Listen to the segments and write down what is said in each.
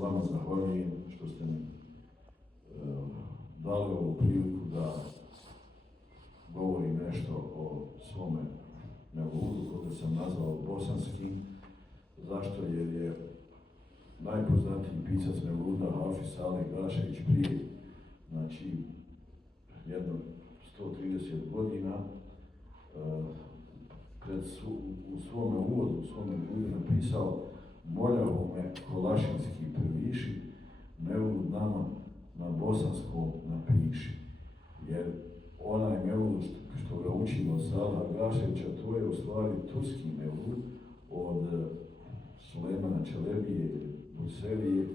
se vama zahvaljujem što ste mi dali ovu priliku da govorim nešto o svome mevludu, koga sam nazvao bosanskim. Zašto? Jer je najpoznatiji pisac mevluda Hafiz Salih Gašević prije, znači, jedno 130 godina u svome uvodu, u svome mevludu napisao: moljavo me Kolašinski previši, mevlud nama na bosanskom napiši. Jer onaj mevlud što ga učimo od Saliha Gaševića, to je u stvari turski mevlud od Sulejmana Čelebije ili Burselije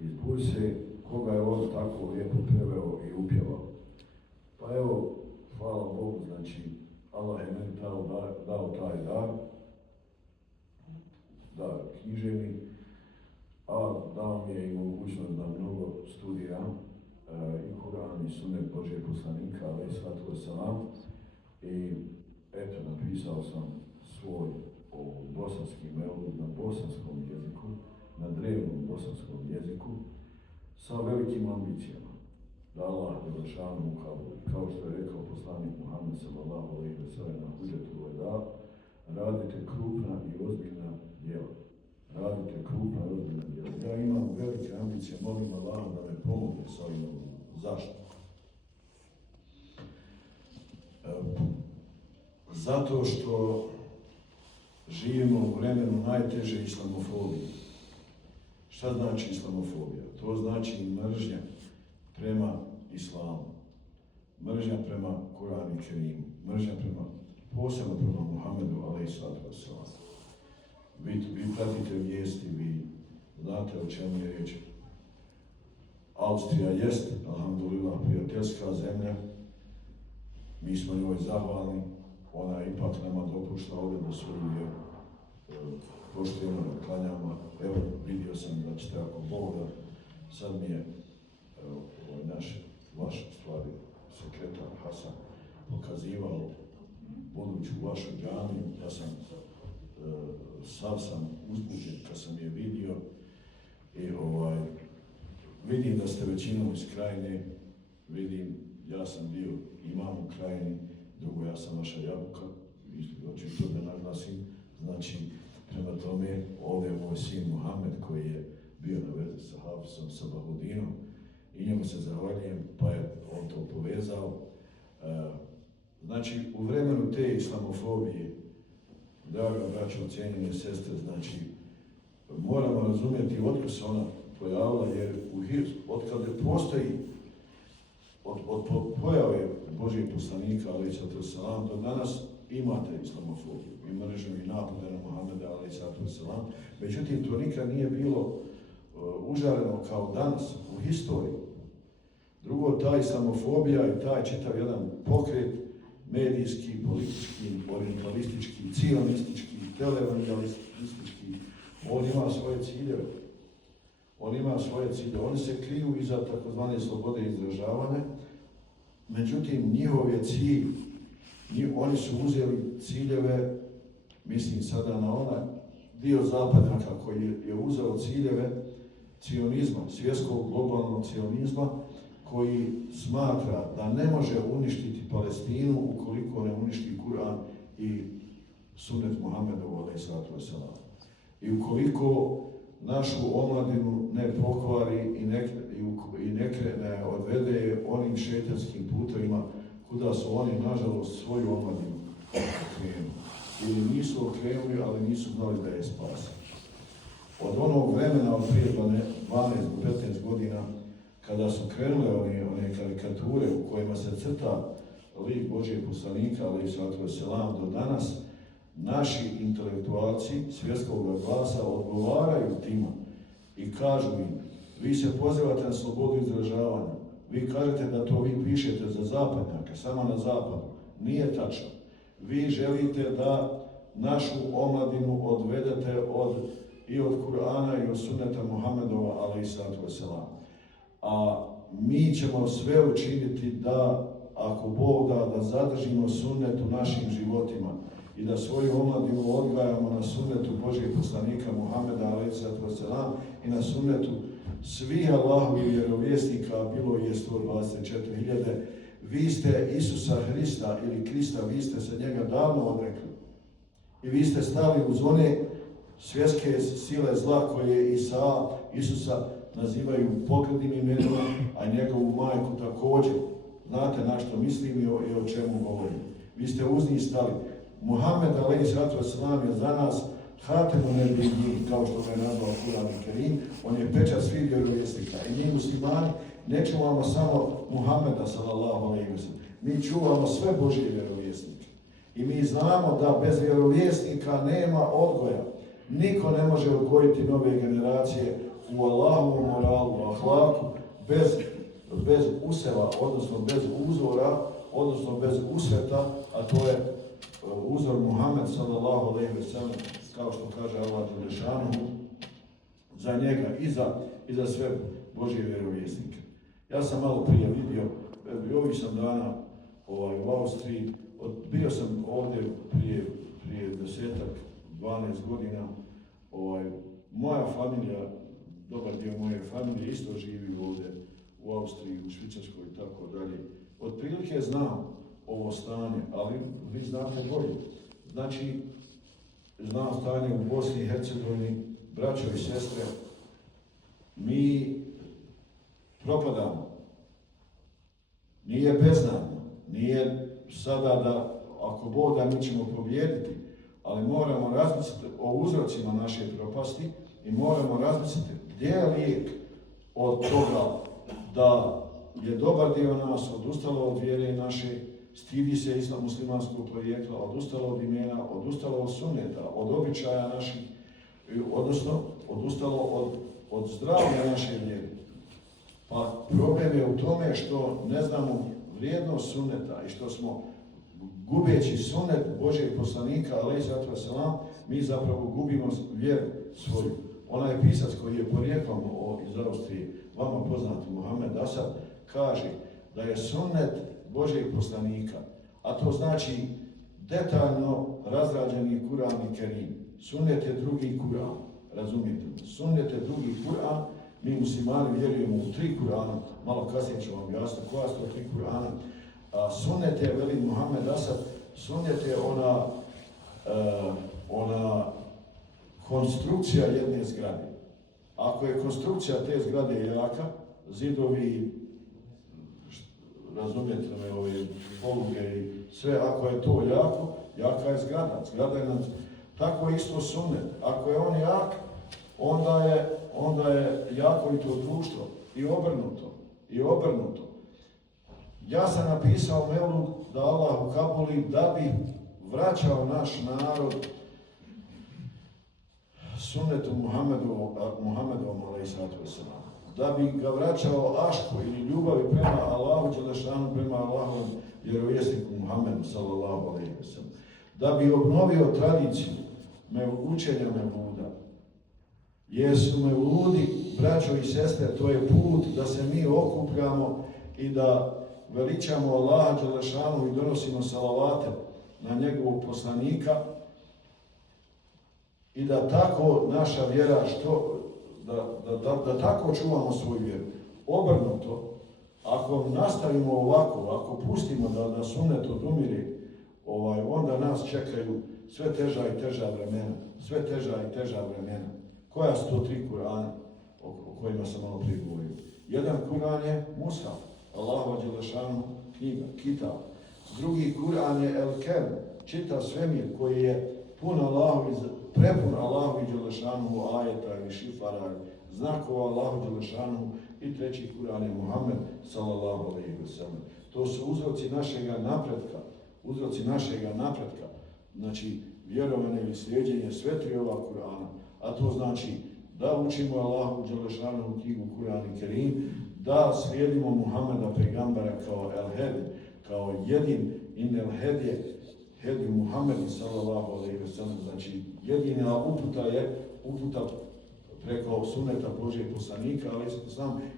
iz Burse, koga je on tako lijepo preveo i upjevao. Pa evo, hvala Bogu, znači, Allah je meni dao taj dar književni, a dao mi je i mogućnost da mnogo studiram i Kur'an i Sunnet Božijeg poslanika, alejhi salatu vesselam. I eto, napisao sam svoj bosanski mevlud na bosanskom jeziku, na drevnom bosanskom jeziku, sa velikim ambicijama. Da Allah Đelešanu kao što je rekao poslanik Muhammed sallallahu alejhi ve sellem na Hudžetul Veda, radite krupna i ozbiljna djela. Radite krupna i ozbiljna djela. Ja imam velike ambicije, molim Allah da me pomogne sa ovim. Zašto? Zato što živimo u vremenu najteže islamofobije. Šta znači islamofobija? To znači mržnja prema islamu, mržnja prema Kur'anu i Kerimu, mržnja posebno prema Muhammedu, alejhi salatu vesselam. Vi pratite vijesti, vi znate o čemu je riječ. Austrija jest, alhamdulillah, prijateljska zemlja. Mi smo njoj zahvalni. Ona ipak nama dopušta ovdje da svoju vjeru poštujemo, da klanjamo. Evo, vidio sam da ćete, ako Bog da, sad mi je vaš stvari sekretar Hasan pokazivao buduću vašu džamiju. Ja sam sav sam uzbuđen kad sam je vidio i vidim da ste većinom iz Krajine, vidim, ja sam bio imam u Krajini, drugo, ja sam vaša jabuka, očito da naglasim, znači, prema tome, ovdje je moj sin Muhammed koji je bio na vezi sa Hafizom, sa Bahudinom, i njemu se zahvaljujem, pa je on to povezao. Znači, u vremenu te islamofobije, draga braćo, cijenjene sestre, znači, moramo razumjeti otkud se ona pojavila, jer otkad je postoji, od pojave Božijeg poslanika, alejhi salatu vesselam, do danas imate islamofobiju i mržnju i napade na Muhameda, alejhi salatu vesselam. Međutim, to nikad nije bilo užareno kao danas u historiji. Drugo, ta islamofobija i taj čitav jedan pokret medijski, politički, orientalistički, cionistički, televangelistički, on ima svoje ciljeve. Oni se kriju iza takozvane slobode izražavanja. Međutim, njihov je cilj, oni su uzeli ciljeve, mislim sada na onaj dio zapadnjaka koji je uzeo ciljeve cionizma, svjetskog globalnog cionizma, koji smatra da ne može uništiti Palestinu ukoliko ne uništi Kur'an i Sunnet Muhammedov, alejhi salatu vesselam. I ukoliko našu omladinu ne pokvari i ne odvede onim šejtanskim putovima kuda su oni, nažalost, svoju omladinu okrenuli. Ili nisu okrenuli, ali nisu znali da je spase. Od onog vremena, od prije 12-15 godina, kada su krenule one karikature u kojima se crta lik Božijeg poslanika, alejhi salatu vesselam, do danas, naši intelektualci svjetskog glasa odgovaraju tima i kažu im: vi se pozivate na slobodu izražavanja, vi kažete da to vi pišete za zapadnjake, samo na zapadu. Nije tačno. Vi želite da našu omladinu odvedete i od Kur'ana i od Sunneta Muhammedova, alejhi salatu vesselam. A mi ćemo sve učiniti da, ako Bog da zadržimo sunnet u našim životima i da svoju omladinu odgajamo na sunnetu Božijeg poslanika Muhameda a.s. i na sunnetu svih Allahovih vjerovjesnika, bilo je 124.000. Vi ste Isusa Hrista ili Krista, vi ste se njega davno odrekli. I vi ste stali uz one svjetske sile zla koje Isusa nazivaju pogrdnim imenima, a njegovu majku također. Znate na što mislim i o čemu govorim. Vi ste uz njih stali. Muhammed a.s. je za nas Hatemu nebijin, kao što ga je nazvao Kur'an Kerim, on je pečat svih vjerovjesnika. I mi muslimani ne čuvamo samo Muhammeda sallallahu alejhi ve sellem. Mi čuvamo sve Božje vjerovjesnike. I mi znamo da bez vjerovjesnika nema odgoja. Niko ne može odgojiti nove generacije u Allahovom moralu, u ahlaku, bez useva, odnosno bez uzora, odnosno bez usveta, a to je uzor Muhammed sallallahu alejhi ve sellem, kao što kaže Allah dželešanu, za njega i za sve Božje vjerovjesnike. Ja sam malo prije vidio, ovih sam dana u Austriji, bio sam ovdje prije 10-12 godina, moja familija, dobar dio moje familije isto živi ovdje u Austriji, u Švicarskoj i tako dalje. Otprilike znam ovo stanje, ali vi znate bolje. Znači, znam stanje u Bosni i Hercegovini, braćo i sestre, mi propadamo. Nije beznadno, nije sada da, ako Bog da, mi ćemo pobijediti, ali moramo razmisliti o uzrocima naše propasti i moramo razmisliti gdje je lijek od toga da je dobar dio nas odustalo od vjere naše, stidi se muslimanskog projekta, odustalo od imena, odustalo od sunneta, od običaja naših, odnosno odustalo od zdravlja naše vjere. Pa problem je u tome što ne znamo vrijednost sunneta i što smo gubeći sunnet Božjeg poslanika, a.s. mi zapravo gubimo vjeru svoju. Onaj pisac koji je porijeklom iz Austrije, vama poznati Muhammed Asad, kaže da je sunnet Božjeg poslanika, a to znači detaljno razrađeni Kur'an i Kerim. Sunnet je drugi Kur'an, razumijete? Sunnet je drugi Kur'an, mi muslimani vjerujemo u 3 Kur'ana, malo kasnije ću vam jasno koja su to 3 Kur'ana. Sunnet je, veli Muhammed Asad, sunnet je ona konstrukcija jedne zgrade. Ako je konstrukcija te zgrade jaka, zidovi, razumijete me, ove poluge i sve, ako je to jako, jaka je zgrada. Zgrada je tako isto sunnet. Ako je on jak, onda je jako i to društvo. I obrnuto. Ja sam napisao Mevlud da Allah ukabuli da bi vraćao naš narod sunnetu Muhammedovom a.s. Da bi ga vraćao ašku ili ljubavi prema Allahu dželešanu, prema Allahovom vjerovjesniku Muhammedu sallallahu alejhi ve sellem. Da bi obnovio tradiciju učenja Mevluda. Jer su Mevludi, braćo i sestre, to je put da se mi okupljamo i da veličamo Allaha dželešanu i donosimo salavate na njegovog poslanika i da tako naša vjera da tako čuvamo svoju vjeru. Obrnuto, ako nastavimo ovako, ako pustimo da sunnet odumire, onda nas čekaju sve teža i teža vremena. Koja su to 3 Kur'ana o kojima sam malo prije govorio? Jedan Kur'an je Mushaf, Allahova dželešanu knjiga, kitab. Drugi Kur'an je El-Kem, čitav svemir koji je prepun Allahovi dželešanu ajeta ili šifara, znakova Allahu dželešanu. I treći Kur'an je Muhammed sallallahu alejhi ve sellem. To su uzroci našega napretka. Znači, vjerovanje ili slijeđenje sve 3 ova Kur'ana. A to znači da učimo Allahu dželešanu knjigu Kur'an i Kerim, da slijedimo Muhammeda pejgambera kao el-hedi, kao jedin in el-hedje, hedi Muhammed sallallahu alejhi ve sellem. Znači, jedina uputa je uputa preko sunneta Božjeg poslanika, ali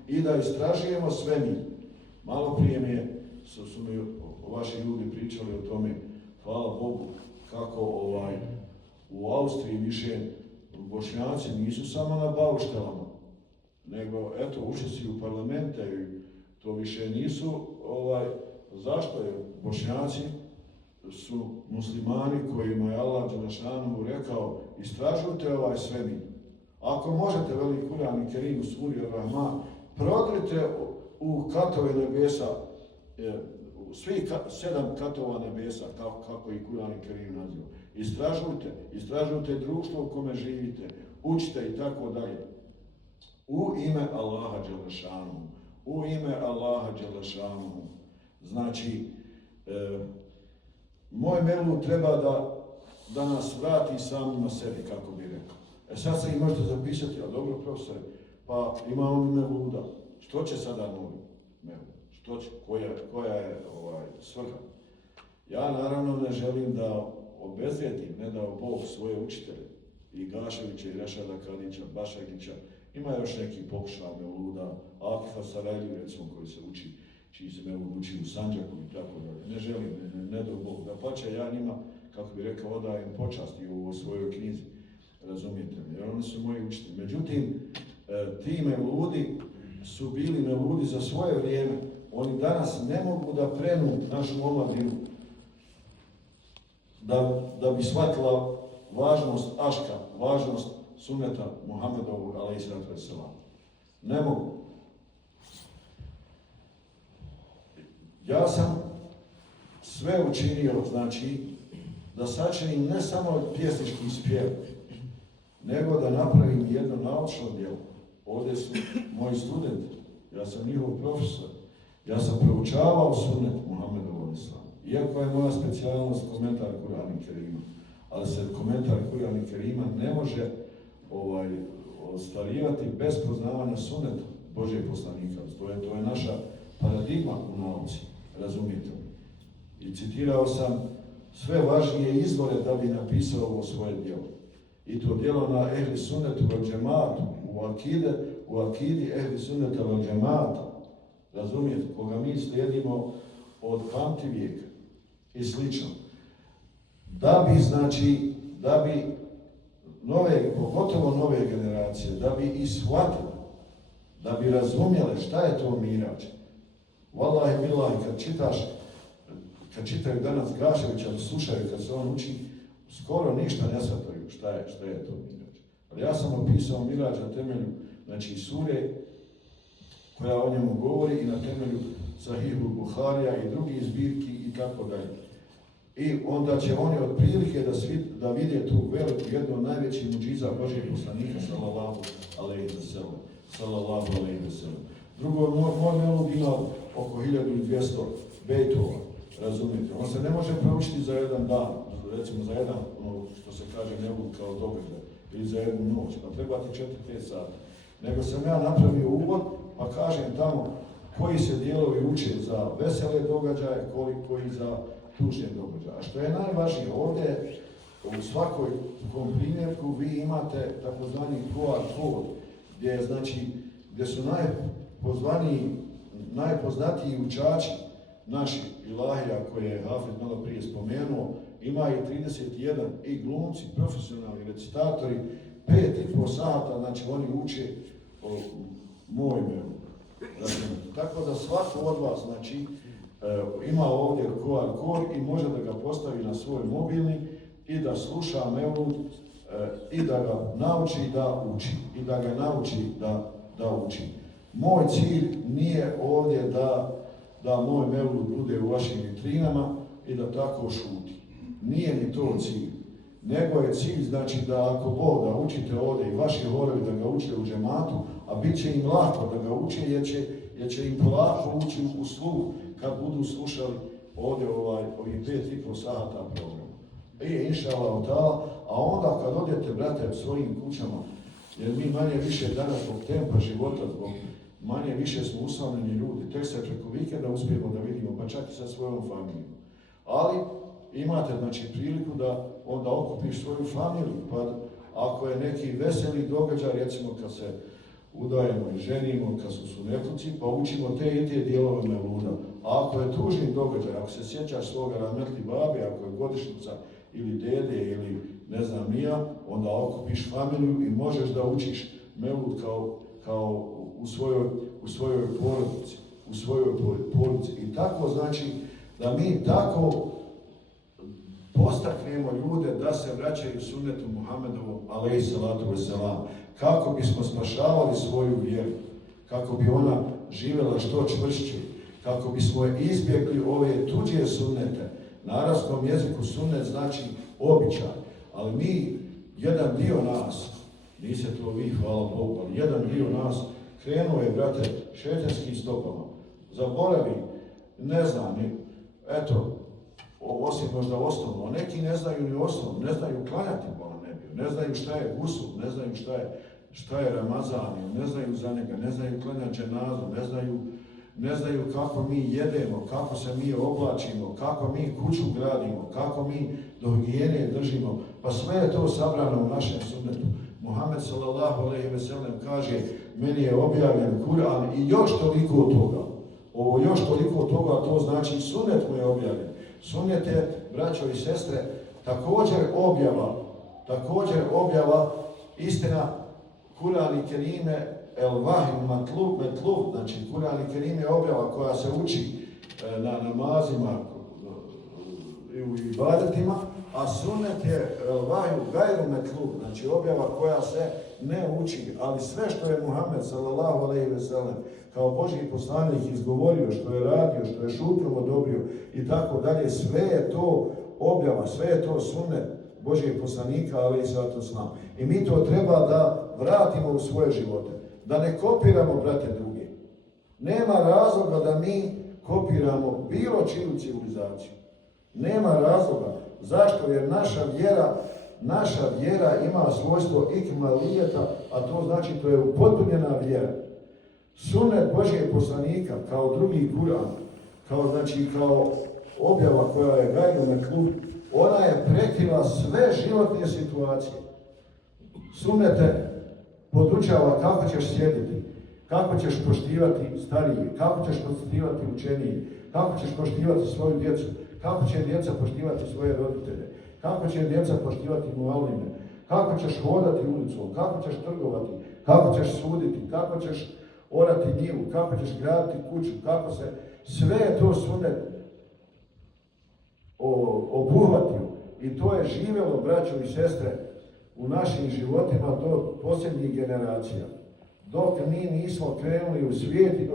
i da istražujemo svemir. Malo prije su mi vaši ljudi pričali o tome, hvala Bogu, kako u Austriji više Bošnjaci nisu samo na bauštelama, nego eto ušli u parlamente i to više nisu zašto je Bošnjaci su muslimani kojima je Allah Đelešanu rekao istražujte ovaj svemir. Ako možete, veli Kur'an i Kerim, suri Ar-Rahman, prodrite u katove nebesa, svih 7 katova nebesa, kako i Kur'an i Kerim naziva. Istražujte društvo u kome živite, učite i tako dalje. U ime Allaha Đelešanu. U ime Allaha Đelešanu. Znači, moj mevlud treba da nas vrati samima sebi, kako bi rekao. Sad se i možete zapisati, a dobro profesore, pa imamo mevluda. Što će sada novi mevlud? Što će, koja je svrha? Ja naravno ne želim da obezvrijedim, ne dao Bog, svoje učitelje, i Gaševića, i Rešada Kadića, Bašagića, ima još neki pokušaj mevluda, Akifa Sarajliju, recimo, koji se uči, čiji se mevlud uči u Sandžaku i tako dalje. Ne želim, ne dao Bog. Dapače, ja njima, kako bi rekao, odajem počasti u svojoj knjizi. Razumijete mi, jer oni su moji učitelji. Međutim, ti mevludi su bili mevludi za svoje vrijeme. Oni danas ne mogu da prenu našu omladinu da bi shvatila važnost aška, važnost sunneta Muhammedovog, alejhiselatu vesselam. Ne mogu. Ja sam sve učinio, znači, da sačinim ne samo pjesnički spjev, nego da napravim jedno naučno djelo. Ovdje su moji studenti, ja sam njihov profesor, ja sam proučavao sunnet Muhammedovog islama. Iako je moja specijalnost komentar Kur'ana i Kerima, ali se komentar Kur'ana i Kerima ne može ostvarivati bez poznavanja sunneta Božjeg poslanika. To je naša paradigma u nauci, razumijete mi. I citirao sam sve važnije izvore da bi napisao ovo svoje djelo. I to djelo na ehli sunnetu vel džematu, u akidi ehli sunneta vel džemata, razumijete, koga mi slijedimo od pamtivijeka i slično. Da bi pogotovo nove generacije, da bi i shvatili, da bi razumjele šta je to mirađ. Wallahi billahi, kad čitaju danas Gaševića, slušaju kad se on uči, skoro ništa ne shvataju šta je to mirađ. Ali ja sam opisao mirađ na temelju, znači, sure koja o njemu govori i na temelju Sahihu Buharija i drugih zbirki i tako dalje. I onda će oni otprilike da vide tu veliku, jednu od najvećih muđiza Božjeg poslanika, sallallahu alejhi ve sellem. Drugo, moj mevlud ima oko 1200 bejtova, razumijete. On se ne može proučiti za jedan dan, recimo za jedan, što se kaže, mevlud kao događaj, ili za jednu noć, pa treba ti 4-5 sata. Nego sam ja napravio uvod, pa kažem tamo koji se dijelovi uče za vesele događaje, koji za tužne događaje. A što je najvažnije, ovdje u svakoj primjerku vi imate takozvani QR kod, gdje su najpoznatiji učači naši ilahija koje je Hafid malo prije spomenuo, ima i 31 i glumci, profesionalni recitatori, 5,5 sata, znači oni uče moj mevlud. Tako da svako od vas, znači, ima ovdje QR kod i može da ga postavi na svoj mobilni i da sluša mevlud i da ga nauči da uči. I da ga nauči da uči. Moj cilj nije ovdje da moj mevlud bude u vašim vitrinama i da tako šuti. Nije ni to cilj. Nego je cilj, znači, da ako Bog da učite ovdje i vaši horovi da ga uče u džematu, a bit će im lako da ga uče jer će im polako ući u sluh kad budu slušali ovdje ovih 5,5 sata programa. Inša Allah, a onda kad odete, brate, svojim kućama, jer mi manje više danas zbog tempa života, zbog manje više smo usamljeni ljudi, tek se preko vikenda uspijemo da vidimo, pa čak i sa svojom familijom. Ali imate, znači, priliku da onda okupiš svoju familiju, pa ako je neki veseli događaj, recimo kad se udajemo i ženimo, kad su sunetluci, pa učimo te i te dijelove mevluda. A ako je tužni događaj, ako se sjećaš svoga rahmetli babi, ako je godišnjica ili dede ili ne znam nija, onda okupiš familiju i možeš da učiš mevlud kao u svojoj porodici. I tako znači da mi tako postaknemo ljude da se vraćaju sunnetu Muhammedovom alejhi salatu vesselam, kako bismo spašavali svoju vjeru, kako bi ona živjela što čvršće, kako bismo izbjegli ove tuđe sunnete. Na arapskom jeziku sunnet znači običaj, ali mi, jedan dio nas, niste to vi, hvala Bogu, ali jedan dio nas krenuo je, brate, šejtanskim stopama. Zaboravi, ne znam, eto, osim možda osnovno, neki ne znaju ni osnovno, ne znaju klanjati Boga nebiju, ne znaju šta je gusul, ne znaju šta je Ramazan, ne znaju za njega, ne znaju klanjati dženazu, ne znaju kako mi jedemo, kako se mi oblačimo, kako mi kuću gradimo, kako mi do higijene držimo, pa sve je to sabrano u našem sunnetu. Muhammed sallallahu alejhi ve sellem kaže, meni je objavljen Kur'an i još toliko toga. Ovo još toliko toga, to znači sunnet mu je objavljen. Sunnet je, braćo i sestre, također objava, istina, Kur'an i Kerime, el vahim matlub, znači Kur'an i Kerim je objava koja se uči na namazima i u ibadetima, a sunnet je el vahim gajru matlub, znači objava koja se ne uči, ali sve što je Muhammed sallallahu alejhi ve sellem kao Božji poslanik izgovorio, što je radio, što je šutnjom odobrio i tako dalje, sve je to objava, sve je to sunnet Božjeg poslanika, alejhi salatu vesselam. I mi to treba da vratimo u svoje živote. Da ne kopiramo, brate, druge. Nema razloga da mi kopiramo bilo čiju civilizaciju. Nema razloga. Zašto? Jer naša vjera ima svojstvo ikmalijeta, a to znači to je upotpunjena vjera. Sunnet Božjeg poslanika, kao drugi Kur'an, kao objava koja je gajnu metlub, ona je prekrila sve životne situacije. Sunnete podučava kako ćeš sjediti, kako ćeš poštivati starije, kako ćeš poštivati učenije, kako ćeš poštivati svoju djecu, kako će djeca poštivati svoje roditelje, kako će djeca poštivati mualime, kako ćeš hodati ulicom, kako ćeš trgovati, kako ćeš suditi, kako ćeš orati njivu, kako ćeš graditi kuću, kako se sve je to sunnet obuhvatio. I to je živjelo, braćo i sestre, u našim životima do posljednjih generacija. Dok mi nismo krenuli u svijet i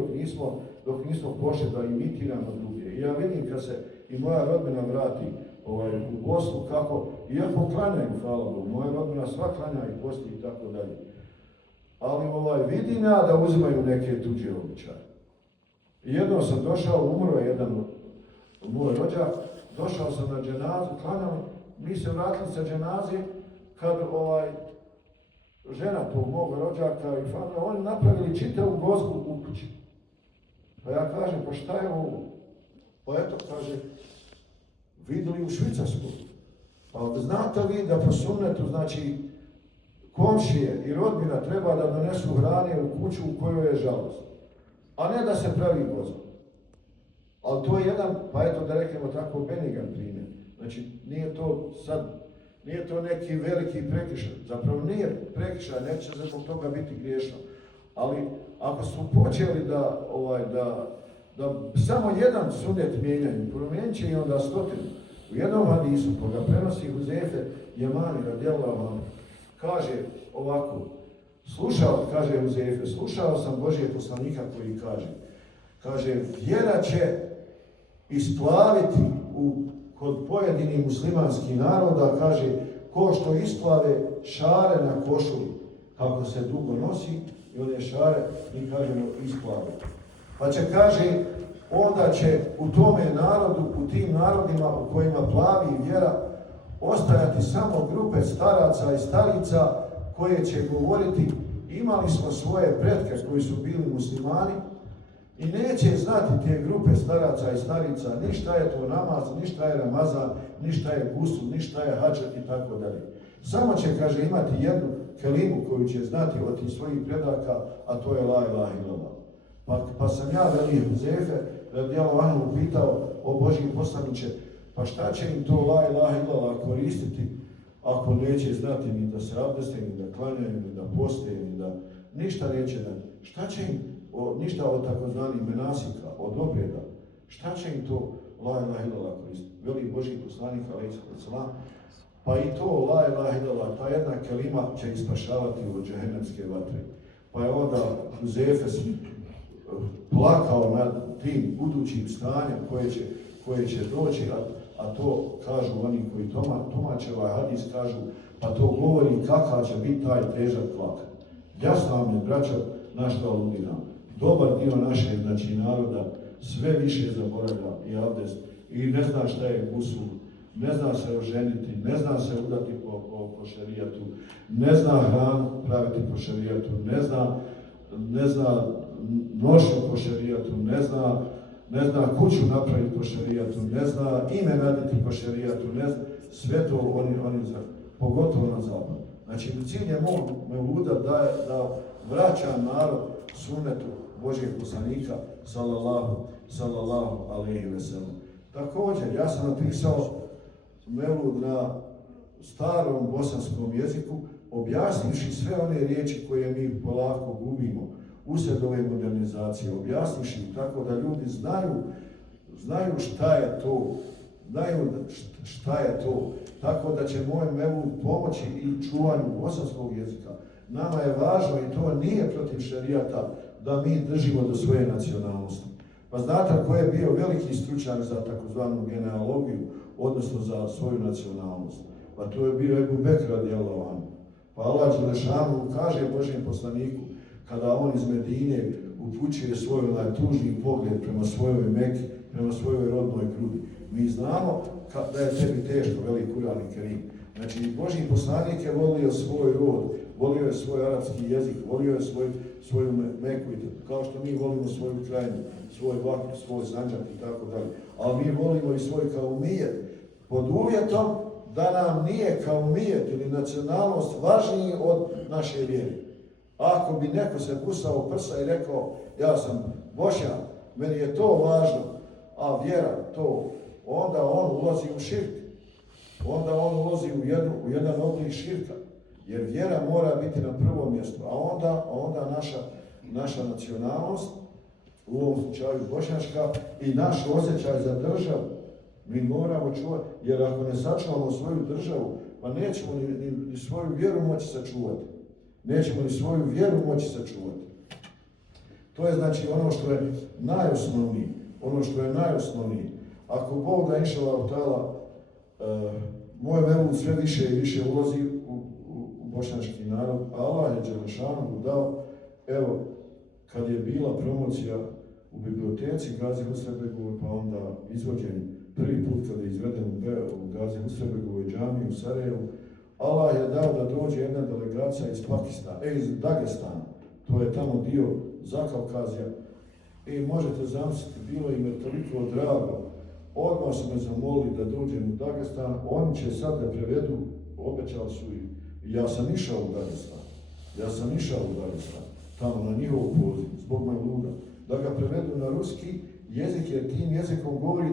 dok nismo pošli da imitiramo druge. I ja vidim kad se i moja rodbina vrati u Bosnu, kako, iako klanjaju, hvala Bogu, moja rodbina sva klanja i posti i tako dalje. Ali vidim ja da uzimaju neke tuđe običaje. I jednom sam došao, umro je jedan moj rođak, došao sam na dženazu, klanjali, mi se vratili sa dženaze, kad žena tog mog rođaka i familija, oni napravili čitavu gozbu u kući. Pa ja kažem, pa šta je ovo? Pa eto, kaže, vidjeli u Švicarsku. Pa znate vi da po sunnetu, znači, komšije i rodbina treba da donesu hrane u kuću u kojoj je žalost, a ne da se pravi gozba. Ali to je jedan, pa eto da reknemo tako, benigan primjer. Znači, nije to neki veliki prekršaj. Zapravo nije prekršaj, neće zbog toga biti griješno. Ali ako smo počeli da samo jedan sunnet mijenjaju, promijenit će i onda stotinu. U jednom hadisu, koga prenosi Huzefe Jemani radijallahu anhu, kaže ovako, kaže Huzefe, slušao sam Božijeg poslanika koji kaže, vjera će isplaviti kod pojedinih muslimanskih naroda, kaže, ko što isplave šare na košulji, kako se dugo nosi, i one šare, mi kažemo, isplave. Pa će, kaže, onda će u tome narodu, u tim narodima u kojima plavi vjera, ostajati samo grupe staraca i starica koje će govoriti, imali smo svoje pretke koji su bili muslimani, i neće znati te grupe staraca i starica ni šta je to namaz, ni šta je Ramazan, ni šta je gusul, ni šta je hadžet i tako dalje. Samo će, kaže, imati jednu kelimu koju će znati od tih svojih predaka, a to je la ilaha illallah. Pa sam ja, veli Huzefe, radijallahu anhu, pitao o Božji poslaniče, Pa šta će im to la ilaha illallah koristiti ako neće znati ni da se abdeste, ni da klanjaju, ni da poste, ni da ništa neće da. Šta će im, ništa od takozvanih menasika, od obreda, šta će im to la ilaha illallah koristiti? Veli Božji poslanik, alejhi selam, pa i to la ilaha illallah, ta jedna kelima će ih spašavati od džehennemske vatre. Pa je onda Huzefe plakao nad tim budućim stanjem koje će doći, a to kažu oni koji tumače ovaj hadis, kažu, pa to govori kakav će biti taj težak plak. Jasno vam je, braćo, na što aludiram. Dobar dio našeg, znači, naroda sve više zaboravlja i abdest i ne zna šta je gusul, ne zna se oženiti, ne zna se udati po šerijatu, ne zna hranu praviti po šerijatu, ne zna nošnju po šerijatu, ne zna kuću napraviti po šerijatu, ne zna ime raditi po šerijatu, ne zna, sve to oni pogotovo na zapad. Znači, cilj je mog mevluda da vraća narod sunnetu Božjeg poslanika, sallallahu alejhi ve sellem. Također, ja sam napisao mevlud na starom bosanskom jeziku, objasnivši sve one riječi koje mi polako gubimo usred ove modernizacije, objasnivši tako da ljudi znaju šta je to, tako da će moj mevlud pomoći i čuvanju bosanskog jezika. Nama je važno i to nije protiv šerijata da mi držimo do svoje nacionalnosti. Pa znate ko je bio veliki stručnjak za takozvanu genealogiju, odnosno za svoju nacionalnost? Pa to je bio Ebu Bekr radijallahu anhu. Pa Allah dželešanu kaže Božjem poslaniku, kada on iz Medine upućuje svoj tužni pogled prema svojoj Meki, prema svojoj rodnoj grudi. Mi znamo da je tebi teško, veli Kur'an i Kerim. Znači, Božji poslanik je volio svoj rod, volio je svoj arapski jezik, volio je svoju Meku, kao što mi volimo svoju krajinu, svoj Vakf, svoj Sandžak i tako dalje. Ali mi volimo i svoj kaumijet, pod uvjetom da nam nije kaumijet ili nacionalnost važniji od naše vjere. Ako bi neko se busao prsa i rekao, ja sam Bošnjak, meni je to važno, a vjera to, onda on ulazi u širk. Onda on ulazi u jedan oblik širka. Jer vjera mora biti na prvom mjestu, a onda naša nacionalnost, u ovom slučaju bošnjačka, i naš osjećaj za državu, mi moramo čuvati, jer ako ne sačuvamo svoju državu, pa nećemo ni svoju vjeru moći sačuvati. Nećemo ni svoju vjeru moći sačuvati. To je znači ono što je najosnovnije. Ako Bog da inšallah ta'ala, moj mevlud sve više i više ulazi u bošnjački narod, a Allah je dželešanu dao, evo, kad je bila promocija u biblioteci Gazi Husrebegovoj, pa onda izvođen prvi put kada je izveden u Gazi Husrebegovoj džamiji u Sarajevu, Allah je dao da dođe jedna delegacija iz iz Dagestana, to je tamo dio Zakavkazija, i možete zamisliti, bilo im je toliko drago, odmah su me zamolili da dođem u Dagestan, oni će sad da prevedu, obećali su i ja sam išao u Dagestan, tamo na njihov poziv, zbog mevluda, da ga prevedu na ruski jezik, jer tim jezikom govori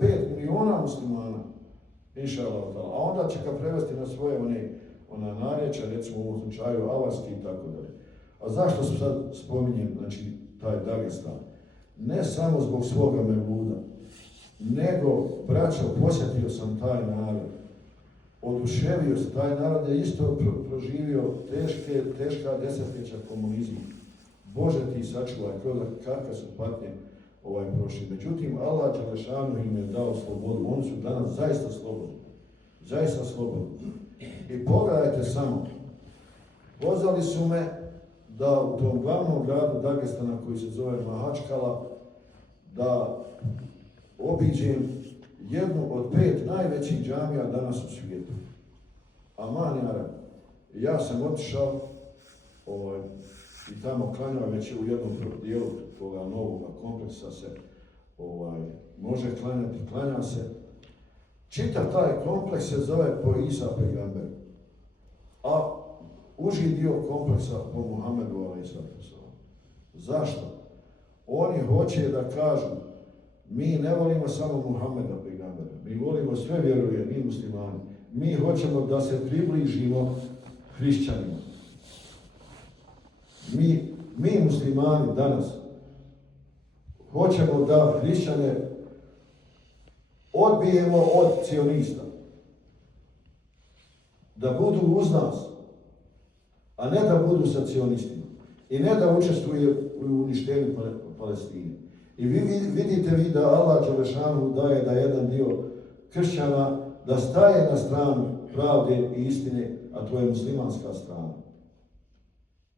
25 miliona muslimana, inšallah, a onda će ga prevesti na svoje ona narječja, recimo u ovom slučaju avarski i tako dalje. A zašto sad spominjem, znači, taj Dagestan? Ne samo zbog svoga mevluda, nego, braćo, posjetio sam taj narod, oduševio se, taj narod je isto proživio teška desetljeća komunizma. Bože ti sačuvaj, kakve su patnje prošli. Međutim, Allah dželešanu im je dao slobodu, oni su danas zaista slobodni. I pogledajte samo, pozvali su me da u tom glavnom gradu Dagestana koji se zove Mahačkala, da obiđem jednu od 5 najvećih džamija danas u svijetu. Aman jara. Ja sam otišao i tamo klanjao, već u jednom dijelu toga novog kompleksa se može klanjati, klanja se. Čitav taj kompleks se zove po Isa pejgamberu, a uži dio kompleksa po Muhammedu alejhi selam. Zašto? Oni hoće da kažu, mi ne volimo samo Muhammeda pejgambera, pejgambera. Mi volimo sve vjeruje, mi muslimani. Mi hoćemo da se približimo hrišćanima. Mi muslimani danas hoćemo da hrišćane odbijemo od cionista. Da budu uz nas, a ne da budu sa cionistima. I ne da učestvuje u uništenju Palestine. I vi vidite da Allah Đelešanu daje da jedan dio kršćana da staje na stranu pravde i istine, a to je muslimanska strana.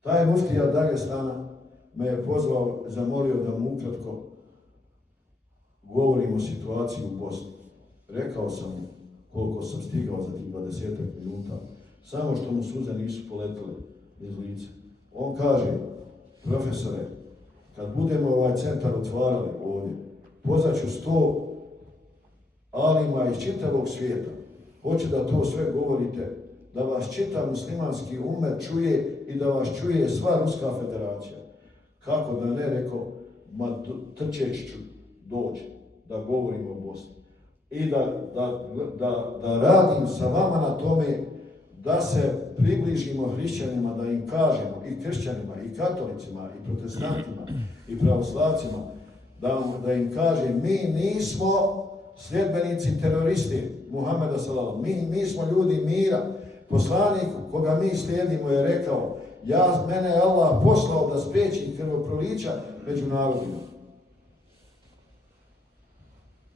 Taj muftija Dagestana me je pozvao, zamolio da mu ukratko govorim o situaciji u Bosni. Rekao sam mu koliko sam stigao za tih 20 minuta, samo što mu suze nisu poletile iz lica. On kaže, profesore, kad budemo ovaj centar otvarali ovdje, pozvaću 100 alima iz čitavog svijeta. Hoću da to sve govorite, da vas čitav muslimanski umet čuje i da vas čuje sva Ruska federacija. Kako da ne, rekao, ma trčeć ću doći da govorim o Bosni. I da radim sa vama na tome da se približimo hrišćanima, da im kažemo, i kršćanima, i katolicima, i protestantima, i pravoslavcima, da im kažem, mi nismo sljedbenici teroristi Muhameda sallallahu. Mi smo ljudi mira. Poslanik koga mi slijedimo je rekao, mene je Allah poslao da spriječi krvoprolića među narodima.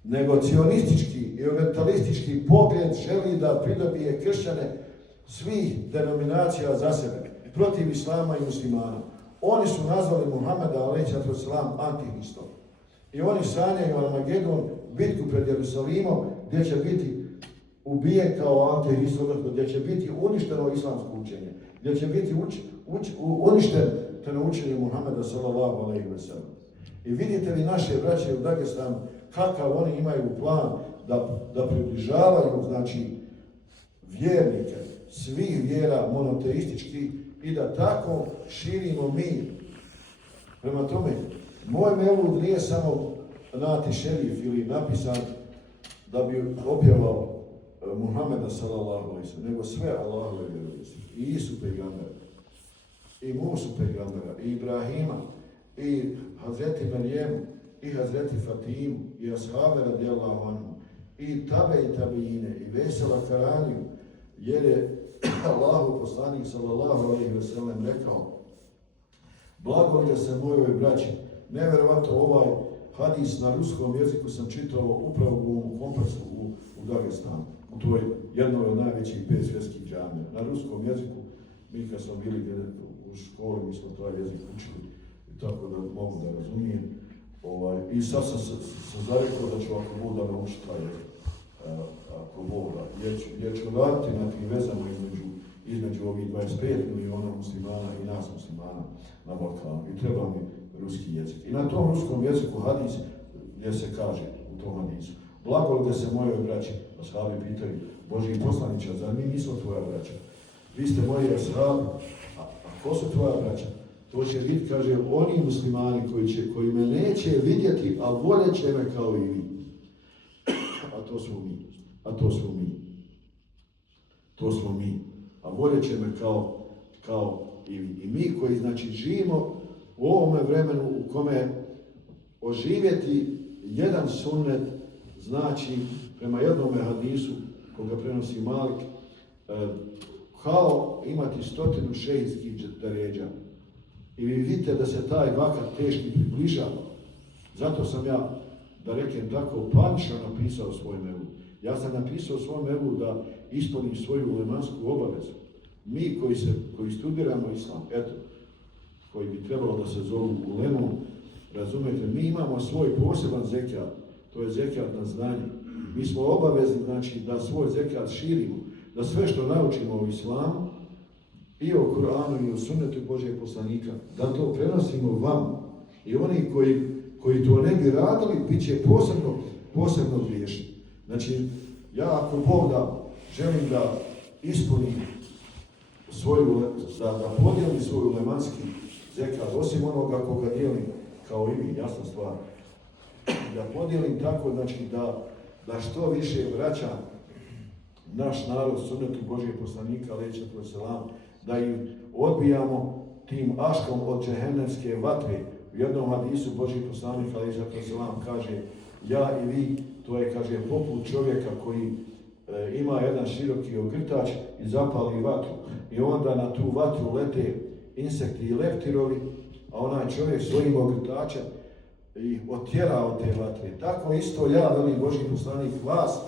Nego cionistički i orientalistički pogled želi da pridobije kršćane svih denominacija za sebe, protiv islama i muslimana. Oni su nazvali Muhameda alejhiselam antihristom. I oni sanjaju Armagedon, bitku pred Jerusalimom, gdje će biti ubijen kao antihrist, odnosno gdje će biti uništeno islamsko učenje, gdje će biti uništeno učenje Muhameda sallallahu alejhi ve sellem. I vidite vi naše braće u Dagestanu, kakav oni imaju plan da približavaju, znači, vjernike svih vjera monoteističkih i da tako širimo mir. Prema tome, moj mevlud nije samo nati šerif ili napisan da bi objavao Muhameda sallallahu alejhi ve sellem, nego sve Allahove vjerovjesnike. I Isu pejgambera, i Musu pejgambera, i Ibrahima, i Hazreti Marijemu, i Hazreti Fatimu, i ashabe radijallahu anhu, i tabe i tabeine, i Vesela Karaniju, jer je Allahu poslanik sallallahu alejhi ve sellem rekao, blagolje se mojoj braći. Nevjerovatno ovaj hadis na ruskom jeziku sam čitao upravo u ovom kompleksu u Dagestanu, u toj jednoj od najvećih 5 svjetskih džamija. Na ruskom jeziku, mi kad smo bili u školi, mi smo taj jezik učili, tako da mogu da razumijem. I sad sam zarekao da ću ako Bog da naučiti taj jezik, ako Bog da. Jer ću raditi na tim vezama između ovih 25 miliona muslimana i nas muslimana na Balkanu. I treba mi ruski jezik. I na tom ruskom jeziku hadis gdje se kaže u tom hadisu, blagolje se mojoj braći, ashabi pitaju, Božji poslaniče, zar mi nismo tvoja braća? Vi ste moji ashabi, a ko su tvoja braća? To će biti, kaže, oni muslimani koji me neće vidjeti, a voljet će me kao i vi. A to smo mi. To smo mi. A voljet će me kao i vi. I mi koji, znači, živimo u ovome vremenu u kome oživjeti jedan sunnet znači, prema jednom hadisu koga prenosi Malik, kao imati 100 šehidskih deređa. I vi vidite da se taj vakat teški približava. Zato sam ja, da rekem tako, panično napisao svoj mevlud. Ja sam napisao svoj mevlud da ispunim svoju ulemansku obavezu. Mi koji studiramo islam, eto, koji bi trebalo da se zovu ulemom, razumijete, mi imamo svoj poseban zekat, to je zekat na znanje. Mi smo obavezni, znači, da svoj zekat širimo, da sve što naučimo o islamu, i o Kur'anu i o sunnetu Božjeg poslanika, da to prenosimo vam. I oni koji to ne bi radili, bit će posebno griješni. Znači, ja ako Bog da, želim da ispunim da podijelim svoj ulemanski zekat, osim onoga koga dijelim kao i vi, jasna stvar. Da podijelim tako, znači da da što više vraća naš narod sunnetu Božijeg poslanika, alejhi selam, da im odbijamo tim aškom od džehennemske vatre. U jednom hadisu Božji poslanik, alejhi selam, kaže: ja i vi, to je, kaže, poput čovjeka koji ima jedan široki ogrtač i zapali vatru. I onda na tu vatru lete insekti i leptirovi, a onaj čovjek svojim ogrtačem i otjera od te vatre. Tako isto ja, veli Božji poslanik, vas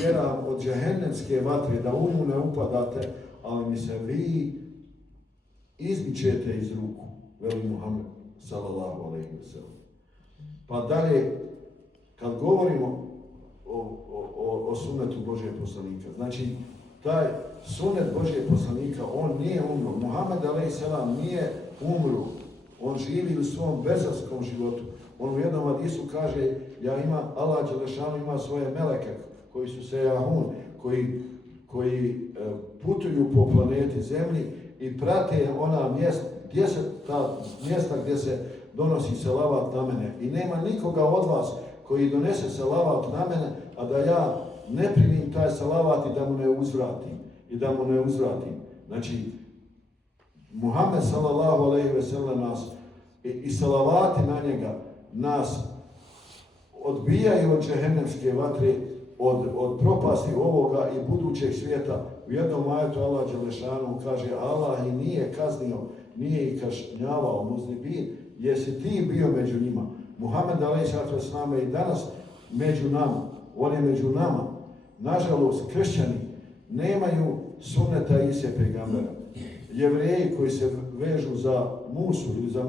tjeram od džehennemske vatre, da u nju ne upadate, ali mi se vi izmičete iz ruku, veli Muhammed sallallahu alejhi ve sellem. Pa dalje, kad govorimo o sunnetu Božijeg poslanika, znači taj sunnet Božijeg poslanika, on nije umro. Muhammed alejhi selam nije umro. On živi u svom bezarskom životu. On u jednom hadisu kaže: Allah dželešanu ima svoje meleke koji su sejahun, koji putuju po planeti Zemlji i prate ona mjesta gdje se donosi selavat na mene. I nema nikoga od vas koji donese selavat na mene, a da ja ne primim taj selavat i da mu ne uzvratim. Znači, Muhammed sallallahu alejhi ve sellem nas i salavati na njega nas odbijaju od džehennemske vatre, od propasti ovoga i budućeg svijeta. U jednom ajetu Allah dželešanu kaže: Allah i nije kaznio, nije ih kažnjavao muznibin, jesi ti bio među njima. Muhammed alejhi selam je i danas među nama. On je među nama. Nažalost, kršćani nemaju sunneta Ise pejgambera. Jevreji koji se vežu za Musu ili za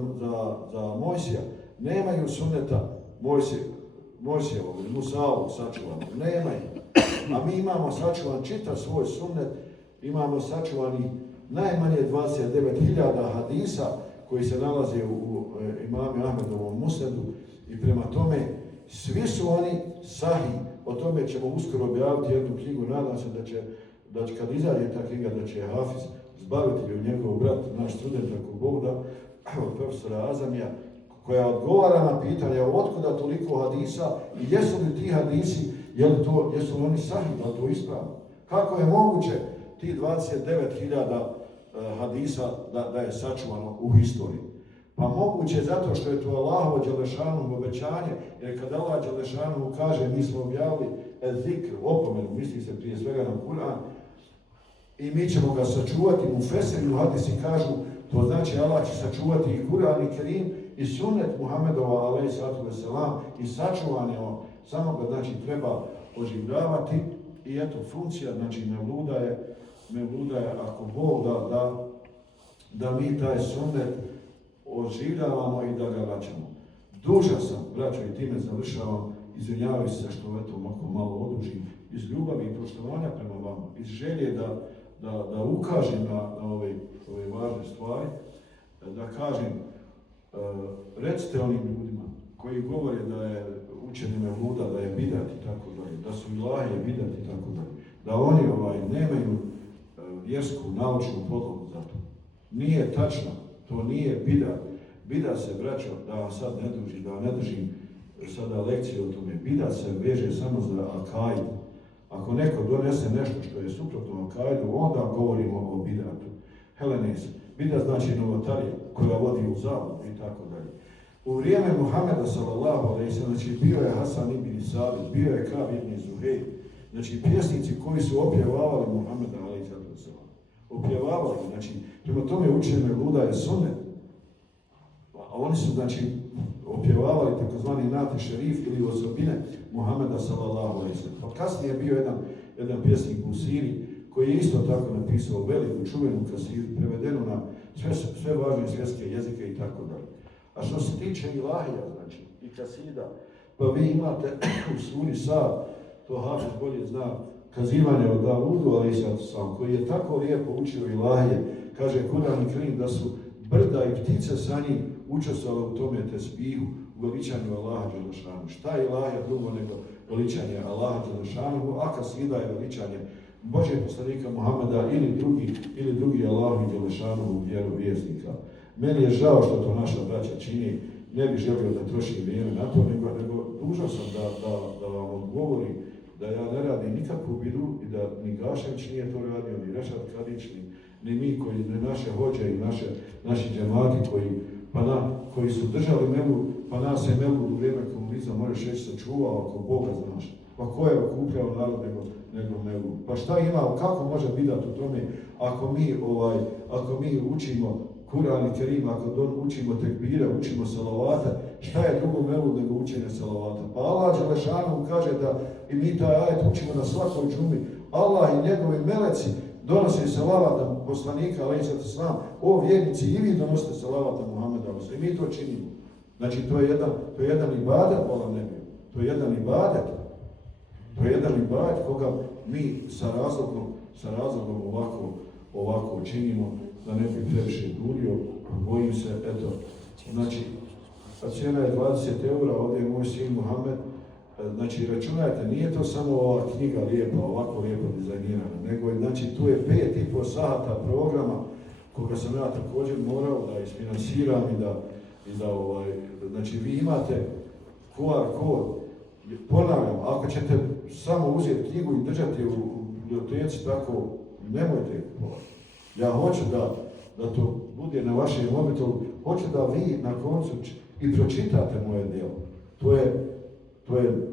Mojsija nemaju sunneta Mojsijevog ili Musaovog sačuvanog. Nemaju. A mi imamo sačuvan čitav svoj sunnet, imamo sačuvani najmanje 29.000 hadisa koji se nalaze u imame Ahmedovom musnedu i prema tome svi su oni sahih. O tome ćemo uskoro objaviti jednu knjigu. Nadam se da će kad izađe ta knjiga, da će Hafiz Zbavitelj, njegov brat, naš student, ako Bog da, od profesora Azamija, koja odgovara na pitanje otkuda toliko hadisa i jesu li ti hadisi, jesu li oni sahih, da li to ispravno? Kako je moguće ti 29.000 hadisa da je sačuvano u historiji? Pa moguće zato što je to Allahovo dželešanu obećanje, jer kad Allah dželešanu kaže: mi smo objavili zikr, opomenu, misli se prije svega na Kur'an, i mi ćemo ga sačuvati. Mufesiri u hadisi kažu, to znači Allah će sačuvati i Kur'an i Kerim i sunnet Muhammedova alejhi selam, i sačuvan je on. Samo ga, znači, treba oživljavati i eto, funkcija, znači, mevluda je ako Bog da mi taj sunnet oživljavamo i da ga vraćamo. Dužan sam, braćo, i time završavam, izvinjavaju se što eto malo odužim, iz ljubavi i poštovanja prema vama, iz želje da ukažem na ove važne stvari, da kažem, recite onim ljudima koji govore da je učenje mevluda, da je bidat i tako dalje, da su ilahije bidat i tako dalje, da oni nemaju vjersku, naučnu podlogu za to. Nije tačno, to nije bidat. Bidat se, braćo, da vam sad ne držim sada lekcije o tome, bidat se veže samo za akaidu. Ako neko donese nešto što je suprotno akaidu, onda govorimo o bidatu. Helenes, bidat znači novotarija koja vodi u zabludu i tako dalje. U vrijeme Muhameda sallallahu alejhi ve sellem, znači bio je Hasan ibn Sabit, bio je Kab ibn Zuhejr, znači pjesnici koji su opjevavali Muhameda alejhi selam. Opjevavali, znači prema tome učenje mevluda je sunnet. A oni su, znači, opjevavali takozvani nati šerif ili osobine Muhameda sallallahu alejhi ve sellem. Pa kasnije je bio jedan pjesnik u Siriji koji je isto tako napisao veliku čuvenu kasidu, prevedenu na sve važne svjetske jezike i tako dalje. A što se tiče ilahija, znači, i kasida, pa vi imate u suri Sad, to Hafiz bolje zna, kazivanje od Davudu alejhi selam, koji je tako lijepo učio ilahije, kaže Kur'an i Kerim da su brda i ptice sa njim učestvovali u tome tesbihu, u veličanju Allaha dželešanu. Šta je ilahija drugo nego veličanje Allaha dželešanu, a kasida je veličanje Božjeg poslanika Muhameda ili drugi Allaha dželešanu vjerovjesnika. Meni je žao što to naša braća čini, ne bih želio da trošim vrijeme na to, nego dužan sam da vam odgovorim da ja ne radim nikakvu bidu i da ni Gašević nije to radio, ni Rešad Kadić, ni mi koji, ni naše hođe i naši džemati koji su držali Mevlud, pa nas je Mevlud u vrijeme komunizma, možeš reći, sačuvao ako Boga znaš. Pa ko je okupljao narod nego Mevlud? Pa šta ima, kako može bidat u tome ako mi učimo Kur'an i Kerim, ako učimo tekbire, učimo salavate, šta je drugo Mevlud nego učenje salavata? Pa Allah Đelešanu kaže da i mi taj ajet učimo na svakoj džumi. Allah i njegovi meleci donose salavat na poslanika, alejhi selam, o vjernici i vi donosite salavat na Muhameda, i mi to činimo. Znači to je jedan ibadet, vola nebi. To je jedan ibadet koga mi sa razlogom ovako činimo, da ne bi previše durio, bojim se, eto, znači, cijena je 20 eura, ovdje je moj sin Muhammed, znači, računajte, nije to samo ova knjiga lijepa, ovako lijepo dizajnirana, nego je, znači, tu je 5,5 sata programa, koga sam ja također morao da isfinansiram znači, vi imate QR kod, ponavljam, ako ćete samo uzeti knjigu i držati u biblioteci, tako, nemojte kupovati. Ja hoću da to bude na vašem mobitelu, hoću da vi na koncu i pročitate moje djelo. To je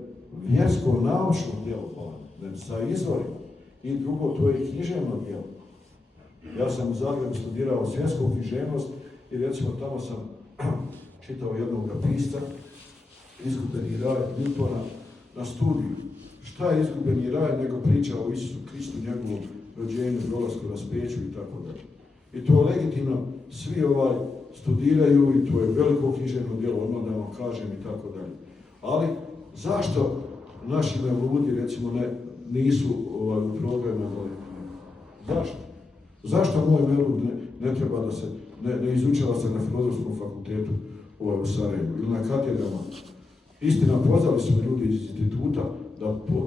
vjersko naučno djelo, sa izvorima. I drugo, to je književno djelo. Ja sam u Zagrebu studirao svjetsku književnost i recimo tamo sam čitao jednog pisca, Izgubeni raj Miltona, na studiju. Šta je Izgubeni raj nego priča o Isusu Kristu, njegovom rođenju, dolasku, raspeću i tako dalje. I to legitimno svi studiraju i to je veliko književno djelo, odmah da vam kažem i tako dalje. Ali zašto naši mevludi recimo nisu u programima? Zašto? Zašto moj mevlud ne treba da se, ne izučava se na Filozofskom fakultetu u Sarajevu ili na katedrama? Istina, pozvali su me ljudi iz instituta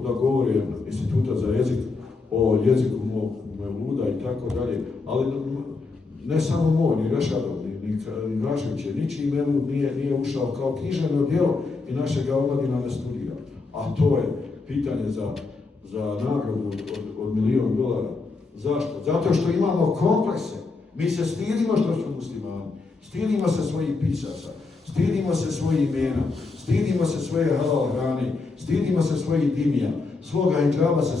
da govore instituta za jezik, o jeziku mog mevluda i tako dalje, ali ne samo moj, ni Rešadov, ni Gašević, ničiji mevlud nije ušao kao književno djelo i našega omladina ne studira. A to je pitanje za nagradu od $1.000.000. Zašto? Zato što imamo komplekse. Mi se stidimo što su muslimani, stidimo se svojih pisaca, stidimo se svojih imena, stidimo se svoje halal hrane, stidimo se svojih dimija, svoga hidžaba se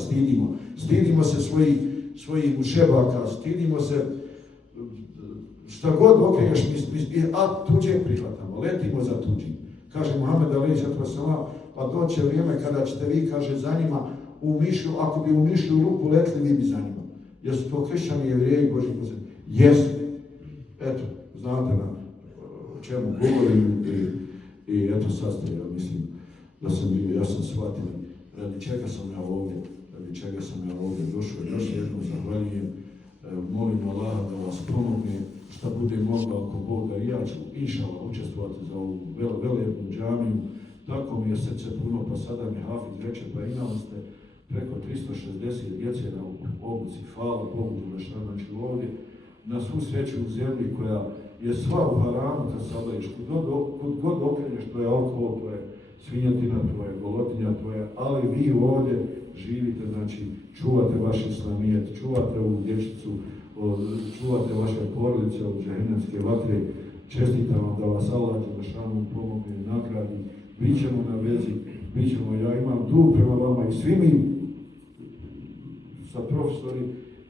stidimo se svojih mušebaka, stidimo se šta god okreneš, a tuđe prihvatamo, letimo za tuđim. Kaže Muhammed alejhi selam, pa doće vrijeme kada ćete vi, kaže, za njima ako bi u mišlju ruku letli, vi bi za njima. Jesu to kršćani, jevreji, Božji posljedni? Jesu. Eto, znate o čemu govorim i eto sad ste, ja mislim, ja sam shvatio radi čega sam ja ovdje došao. Još jednom zahvaljujem, molim Allaha da vas pomogne, šta bude moglo ako Bog da i ja ću inšala učestvovati za ovu veliku džamiju. Tako mi je srce puno, pa sada mi Hafiz reče, pa imali ste preko 360 djece na obuci, hvala Bogu, znači ovdje, na svu sreću u zemlji koja je sva u haramu, kad sablajiš, kud god okreneš, to je alkohol, to je svinjetina, to je golotinja, ali vi ovdje živite, znači čuvate vaš islamijet, čuvate ovu dječicu, čuvate vaše porodice od džehennemske vatre. Čestitam vam da vas Allah Đelešanu pomogne i nagradi. Bit ćemo na vezi, ja imam dug prema vama i svi mi sa profesori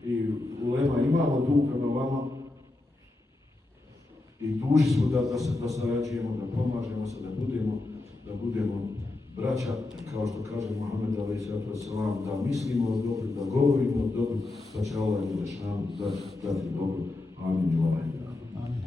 i ulema imamo dug prema vama i dužni smo da sarađujemo, da pomažemo se, da budemo braća, kao što kaže Muhammed alejhi selam, da mislimo o dobru, da govorimo o dobru, da će Allah Đelešanu dati dobro. Amin. Amin.